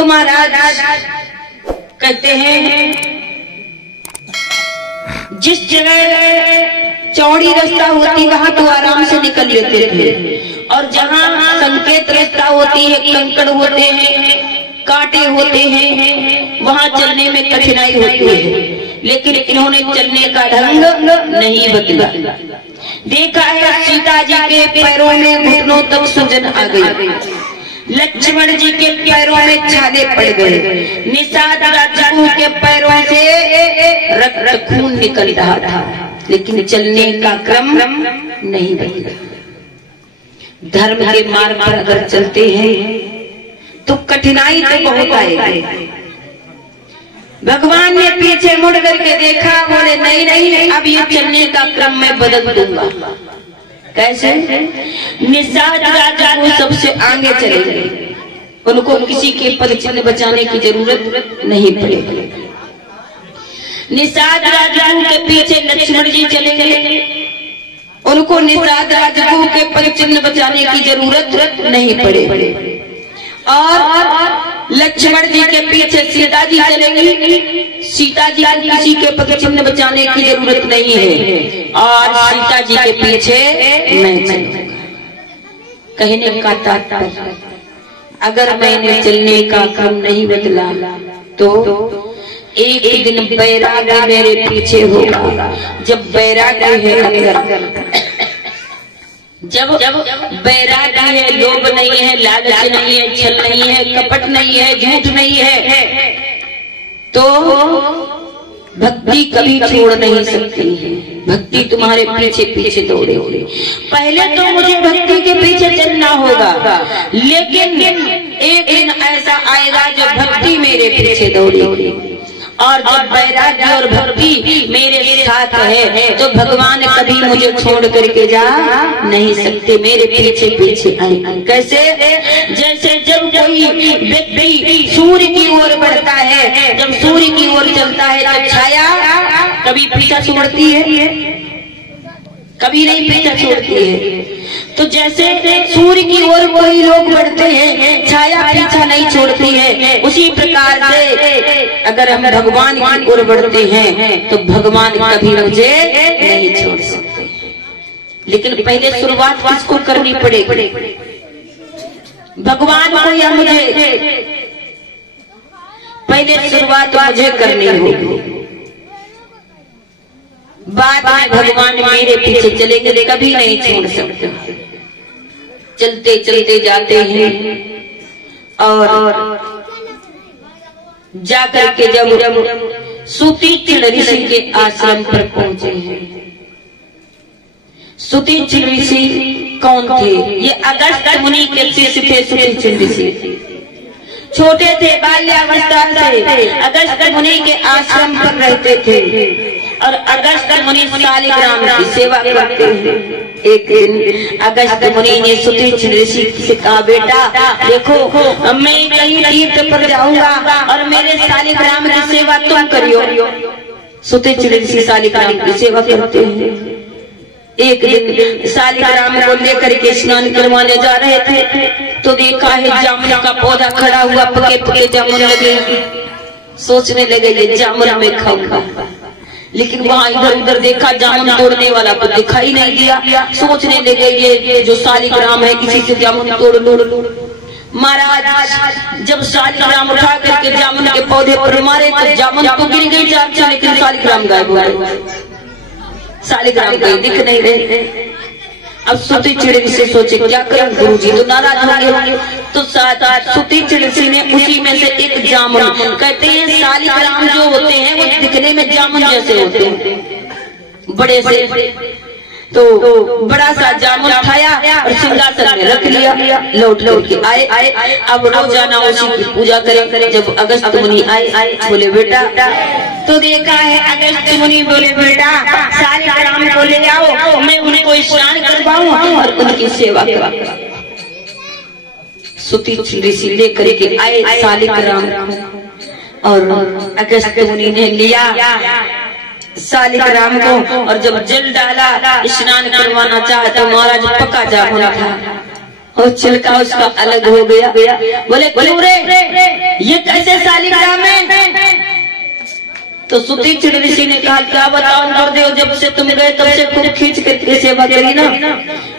तो महाराज कहते हैं जिस जगह चौड़ी रास्ता होती वहां तो आराम से निकल लेते थे, और जहां संकेत रास्ता होती है, कंकड़ होते हैं, कांटे होते हैं, वहां चलने में कठिनाई होती है। लेकिन इन्होंने चलने का ढंग नहीं बदला। देखा है सीता जी के पैरों में घुटनों तक सूजन आ गई, लक्ष्मण जी के पैरों में छाले पड़ गए, निषाद राजगुरु के पैरों से रक्त खून निकल रहा था, लेकिन चलने का क्रम नहीं बदला। धर्म के मार्ग पर अगर चलते हैं तो कठिनाई तो बहुत आएगी। भगवान ने पीछे मुड़ करके देखा, बोले नहीं नहीं, अब ये चलने का क्रम मैं बदल दूंगा। कैसे? निषाद राजगुरु सबसे आगे चले गए, उनको किसी के पद चिन्ह बचाने की जरूरत नहीं पड़ेगी। निषाद राजगुरु के पीछे लक्ष्मण जी चले गए, उनको निषाद राजगुरु के पद चिन्ह बचाने की जरूरत नहीं पड़ेगी। और लक्ष्मण जी के पीछे सीता जी चलेंगी, सीता जी को किसी के पद चिन्ह बचाने की जरूरत नहीं है, और सीता जी के पीछे मैं चलूंगा। कहने का तात्पर्य, अगर मैंने चलने का क्रम नहीं बदला तो एक दिन बैराग्य मेरे पीछे होगा। जब बैराग्य है अंदर, जब बैराग्य है, लोभ नहीं है, लालच नहीं है, छल नहीं है, कपट नहीं है, झूठ नहीं है, तो भक्ति कभी छोड़ नहीं सकती है। भक्ति तुम्हारे पीछे पीछे दौड़े। पहले तो मुझे भक्ति के पीछे चलना होगा, लेकिन एक दिन ऐसा आएगा जो भक्ति मेरे पीछे दौड़ेगी, और जब वैराग्य और भक्ति मेरे साथ है तो भगवान कभी मुझे छोड़ करके जा नहीं सकते, मेरे पीछे पीछे आए। कैसे? जैसे जब कोई व्यक्ति सूर्य की ओर बढ़ता है, जब सूर्य की ओर चलता है तो छाया कभी पीछा छोड़ती है? कभी नहीं पीछा छोड़ती है। तो जैसे सूर्य की ओर कोई लोग बढ़ते हैं, छाया पीछा नहीं छोड़ती है, उसी प्रकार से अगर हम भगवान की ओर बढ़ते हैं तो भगवान कभी मुझे नहीं छोड़ सकते। लेकिन पहले शुरुआत किसको करनी पड़ेगी? भगवान को या मुझे? पहले शुरुआत मुझे करनी होगी, बाद में भगवान मेरे पीछे चलेंगे, कभी नहीं छोड़ सकते। चलते चलते जाते हैं और जाकर के जब सुतीक्षण ऋषि के आश्रम पर पहुंचे हैं। सुतीक्षण ऋषि कौन थे? ये अगस्त्य मुनि के शिष्य थे। सुतीक्षण ऋषि छोटे थे, बाल्यावस्था से अगस्त्य मुनि के आश्रम पर रहते थे, और अगस्त्य मुनि शालिग्राम की सेवा करते हैं। एक दिन अगस्त्य मुनि ने सुतीक्षण ऋषि से कहा, बेटा देखो, मैं कहीं तीर्थ पर जाऊंगा और मेरे शालिग्राम की सेवा तुम करियो। सुतीक्षण ऋषि शालिग्राम की सेवा करते हैं। एक दिन शालिग्राम को लेकर के स्नान करवाने जा रहे थे तो देखा है जामुन का पौधा खड़ा हुआ, पके पके जामुन लगे। सोचने लगे ये जामुन में खाऊंगा, लेकिन वहाँ इधर उधर देखा, जामुन तोड़ने वाला को दिखाई नहीं दिया। सोचने लगे ये जो शालिग्राम है, किसी से जामुन तोड़ लो। महाराज जब शालिग्राम उठा करके जामुन के पौधे पर मारे तो जामुन तो गिर गई, लेकिन शालिग्राम गायब हो गए। शालिग्राम कहीं दिख नहीं रहे। अब सुतीक्षण ऋषि सोचे क्या करें, गुरुजी तो नाराज होंगे। तो सुतीक्षण ऋषि ने उसी में से एक जामुन, कहते हैं शालिग्राम जो होते हैं वो दिखने में जामुन जैसे होते हैं, बड़े से, तो बड़ा सा जामुन खाया और सिंहासन में रख लिया। लौट के आए। अब रोजाना उसी की पूजा करें। जब अगस्त्य मुनि आए, बोले बेटा, तो देखा है अगस्त्य मुनि बोले बेटा शालिग्राम को ले आओ, मैं उनको स्नान करवाऊं और उनकी सेवा करवाऊं। सुतीक्षण ऋषि लेकर के आए शालिग्राम, और अगस्त्य मुनि ने लिया शालिग्राम को, और जब जल डाला, स्नान करवाना चाहा तो महाराज पका जामुन था, और छिलका उसका अलग हो गया। बोले क्यों रे, ये कैसे शालिग्राम है? तो सुतीक्षण ऋषि ने कहा क्या बताओ नरदेव, जब से तुम गए तब से खूब खींच करके सेवा करी ना,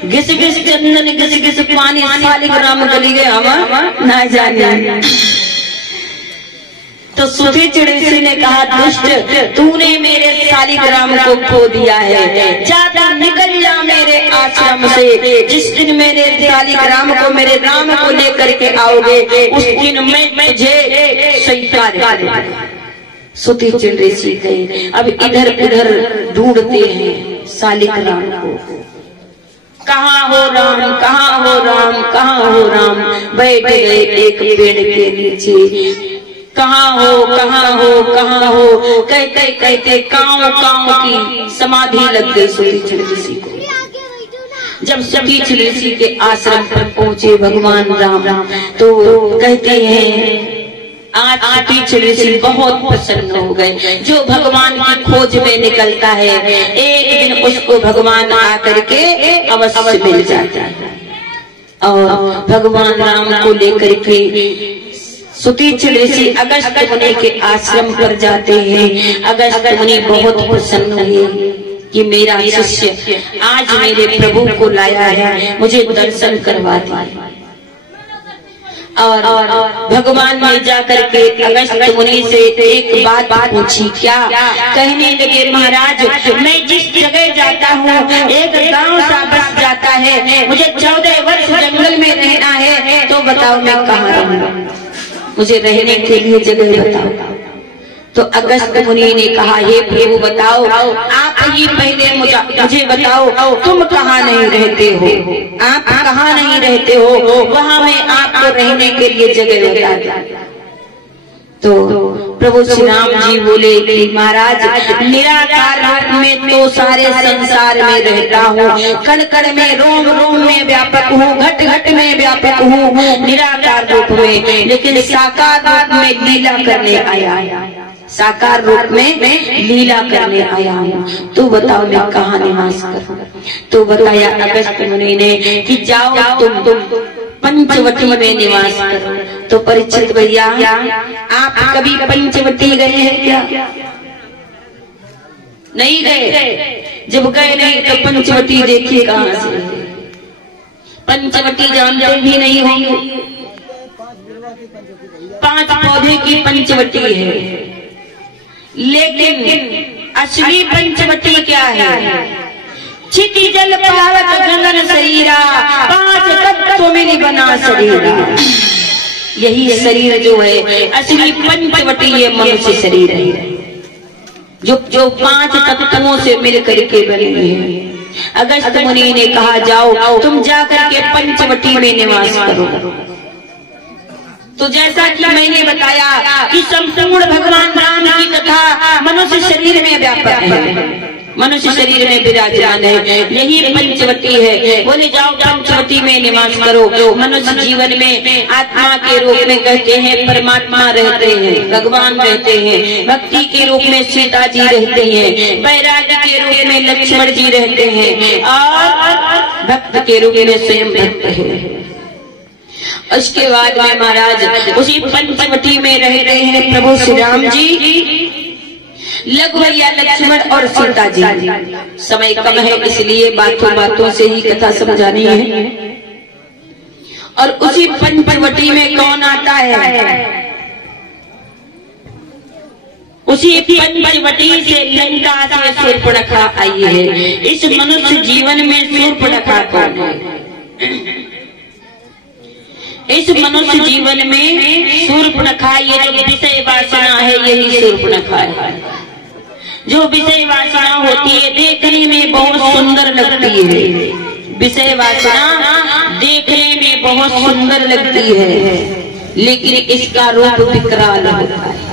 घिस घिस चंदन घिस घिस पानी शालिग्राम गली गया ना जाने। तो सुतीक्षण ऋषि ने कहा दुष्ट, तूने मेरे शालिग्राम को खो दिया है, जा तू निकल जा मेरे आश्रम से। जिस दिन मेरे शालिग्राम को, मेरे राम को लेकर के आओगे, उस दिन मैं तुझे स्वीकार करूंगा। सुतीक्षण ऋषि गए, अब इधर उधर ढूंढते हैं शालिग्राम को। कहाँ हो राम, कहाँ हो राम, कहाँ हो राम? बैठ गए एक पेड़ के नीचे। कहाँ हो, कहाँ हो, कहाँ हो कहते कहते कांव कांव की समाधि लग गई सुतीक्षण ऋषि को। जब सुतीक्षण ऋषि के आश्रम पर पहुंचे भगवान राम, तो कहते हैं आज सुतीक्षण ऋषि बहुत प्रसन्न हो गए। जो भगवान की खोज में निकलता है, एक दिन उसको भगवान आकर के अवश्य मिल जाता है। और भगवान राम को लेकर के सुतीक्षण ऋषि अगस्त मुनि के आश्रम पर जाते हैं। अगस्त मुनि बहुत प्रसन्न हुए कि मेरा शिष्य आज मेरे प्रभु को लाया है, मुझे दर्शन करवा दिया। और भगवान ने जाकर के अगस्त मुनि से एक बात पूछी। क्या? कहने लगे महाराज, मैं जिस जगह जाता हूँ एक गांव सा बस जाता है, मुझे 14 वर्ष जंगल में रहना है, तो बताओ मैं कहाँ रहूँ, मुझे रहने के लिए जगह बताओ। तो अगस्त मुनि ने कहा हे प्रभु बताओ, आप ही पहले मुझे बताओ तुम कहाँ नहीं रहते हो, आप कहाँ नहीं रहते हो, वहाँ मैं आपको रहने के लिए जगह बता। तो प्रभु श्री राम जी बोले कि महाराज निराकार रूप में तो सारे संसार में रहता हूँ, कण कण में रोम रोम में व्यापक हूँ, घट घट में व्यापक हूँ निराकार रूप में, लेकिन साकार रूप में लीला करने आया, साकार रूप में लीला करने आया हूँ। तो बताओ मैं कहाँ निवास करूँ? तो बताया अगस्त मुनि ने कि जाओ तुम पंचवटी में निवास करो। तो परीक्षित भैया आप कभी पंचवटी गए हैं क्या? नहीं गए। जब गए नहीं तो पंचवटी देखिए कहाँ से? पंचवटी जानते भी नहीं होंगे। 5 पौधे की पंचवटी है, लेकिन असली पंचवटी क्या है? क्षिति जल पावक गगन शरीरा, 5 तत्व में बना शरीरा। यही शरीर जो है असली पंचवटी, ये मनुष्य शरीर है जो 5 तत्वों से मिल करके बनी है। अगस्त मुनि ने कहा जाओ तुम जाकर के पंचवटी में निवास करो। तो जैसा कि मैंने बताया कि संपूर्ण भगवान राम की कथा मनुष्य शरीर में व्यापक है, मनुष्य शरीर में विराजमान है, यही पंचवटी है। बोले जाओ पंचवटी में निवास करो। मनुष्य जीवन में आत्मा के रूप में कहते हैं परमात्मा रहते हैं, भगवान रहते हैं, भक्ति के रूप में सीता जी रहते हैं, वैराग्य के रूप में लक्ष्मण जी रहते हैं, और भक्त के रूप में स्वयं भक्त है। उसके बाद में महाराज उसी पंचवटी में रहते हैं प्रभु श्री राम जी, लघुवैया लक्ष्मण और सीता जी। समय कम है इसलिए बातों बातों से ही कथा समझानी है। और उसी पंचवटी में कौन आता है? उसी पंचवटी से लंका से शूर्पणखा आई है। इस मनुष्य जीवन में शूर्पणखा कौन है? इस मनुष्य जीवन में शूर्पणखा, ये जो विषय वासना है यही शूर्पणखा है। जो विषय वासना होती है देखने में बहुत सुंदर लगती है, विषय वासना देखने में बहुत सुंदर लगती है, लेकिन इसका रूप विकराल होता है।